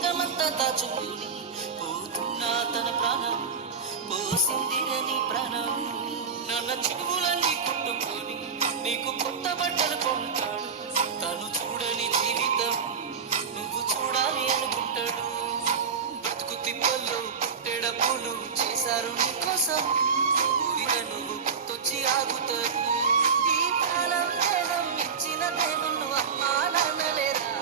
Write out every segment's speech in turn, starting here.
లోకమంతా దాచుకుని పోతున్నా తన ప్రాణం పోసిందిరని ప్రాణం నన్న చెవులన్నీ కొట్టుకొని నీకు కొత్త బట్టలు కొంటాడు తను చూడని జీవితం నువ్వు చూడాలి అనుకుంటాడు బతుకు తిప్పల్లో పుట్టెడప్పులు చేశారు నీ కోసం ఊరిక నువ్వు గుర్తొచ్చి ఆగుతాడు ఈ కాలం నేనం ఇచ్చిన దేవుళ్ళు అమ్మా నాన్నలేరా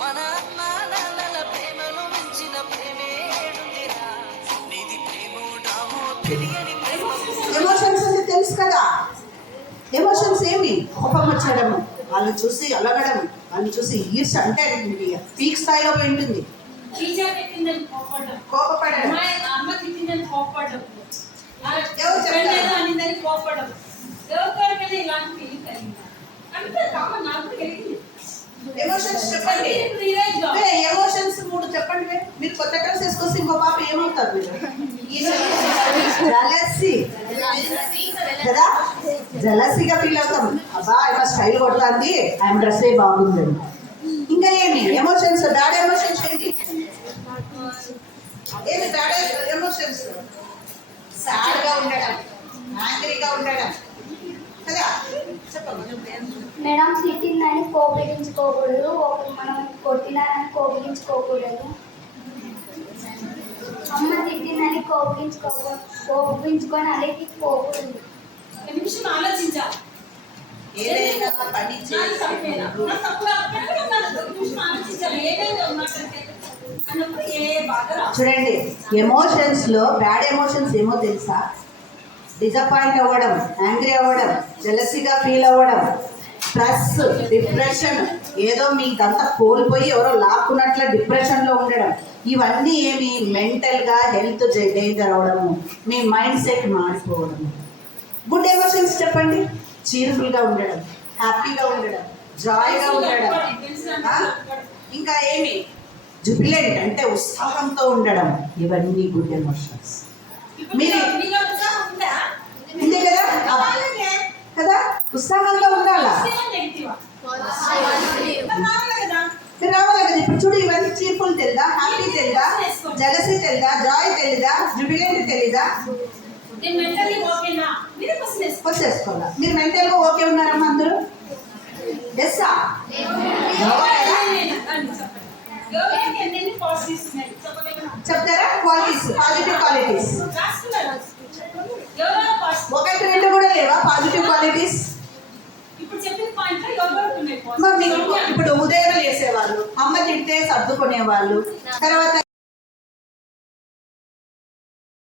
మన అమ్మా నాన్నల ప్రేమను మించిన ప్రేమే ఏడుందిరా నీది ప్రేమో డామో తెలియని ప్రేమ. ఎమోషన్స్ అంటే తెలుసు కదా. ఎమోషన్స్ ఏమి? కోపం వచ్చడము, వాళ్ళు చూసి అలగడం, వాళ్ళు చూసి ఈర్ష అంటే పీక్ స్థాయిలో ఉంటుంది. కోపపడడం, అమ్మ తిట్టిందని కోపపడడం, ఎవరు చెప్పారు? అనిందని కోపపడడం, ఎవరికైనా ఇలాంటి ఫీలింగ్ కలిగిందా? అంటే కామన్ నాకు కలిగింది. ఎమోషన్స్ చెప్పండి. ఎమోషన్స్ 3 చెప్పండి. మీరు కొత్త డ్రెస్ వేసుకొస్తే ఇంకో పాప ఏమవుతారు మీరు? జలసీ కదా, జలసీగా ఫీల్ అవుతాం. అబ్బా ఇలా స్టైల్ కొడుతుంది, ఆయన డ్రెస్ ఏ బాగుందండి. ఇంకా ఏమి ఎమోషన్స్? బ్యాడ్ ఎమోషన్స్ ఏంటి? ఏమి బ్యాడ్ ఎమోషన్స్? సాడ్ గా ఉండడం, యాంగ్రీగా ఉండడం కదా. చెప్పండి మేడం. తిట్టిందని కోపగించుకోకూడదు, మనం కొట్టినారని కోపగించుకోకూడదు. అమ్మ తిట్టిందని కోపించుకొని అడిగి పోకూడదు. నిమిషం ఆలోచించా, ఏదైనా పని చూడండి. ఎమోషన్స్ లో బ్యాడ్ ఎమోషన్స్ ఏమో తెలుసా? డిసప్పాయింట్ అవ్వడం, యాంగ్రీ అవ్వడం, జెలసీగా ఫీల్ అవ్వడం, స్ట్రెస్, డిప్రెషన్, ఏదో మీకంతా కోల్పోయి ఎవరో లాక్కున్నట్ల డిప్రెషన్లో ఉండడం. ఇవన్నీ ఏమి? మెంటల్గా హెల్త్ డేంజర్ అవ్వడము, మీ మైండ్ సెట్ మారిపోవడము. గుడ్ ఎమోషన్స్ చెప్పండి. చీర్ఫుల్గా ఉండడం, హ్యాపీగా ఉండడం, జాయ్గా ఉండడం. ఇంకా ఏమి? జుబిలెంట్ అంటే ఉత్సాహంతో ఉండడం. ఇవన్నీ గుడ్ ఎమోషన్స్. మీరు అంతే కదా కదా, ఉత్సాహంగా ఉండాలా? రావాలి కదా. ఇప్పుడు చూడు, ఇవన్నీ చీర్ఫుల్ తెలీదా, హ్యాపీ తెలీదా, జలసీ తెలీదా, జాయ్ తెలీదా, జుబిలెంట్ తెలీదా? చేసుకోవాలా? మీరు మెంటల్ గా ఓకే ఉన్నారమ్మా అందరూ? ఎస్సా? చెప్తారా? క్వాలిటీస్, పాజిటివ్ క్వాలిటీస్ 1 2 కూడా లేవా పాజిటివ్ క్వాలిటీస్? ఇప్పుడు ఉదయం లేసేవాళ్ళు, అమ్మ తిడితే సర్దుకునేవాళ్ళు, తర్వాత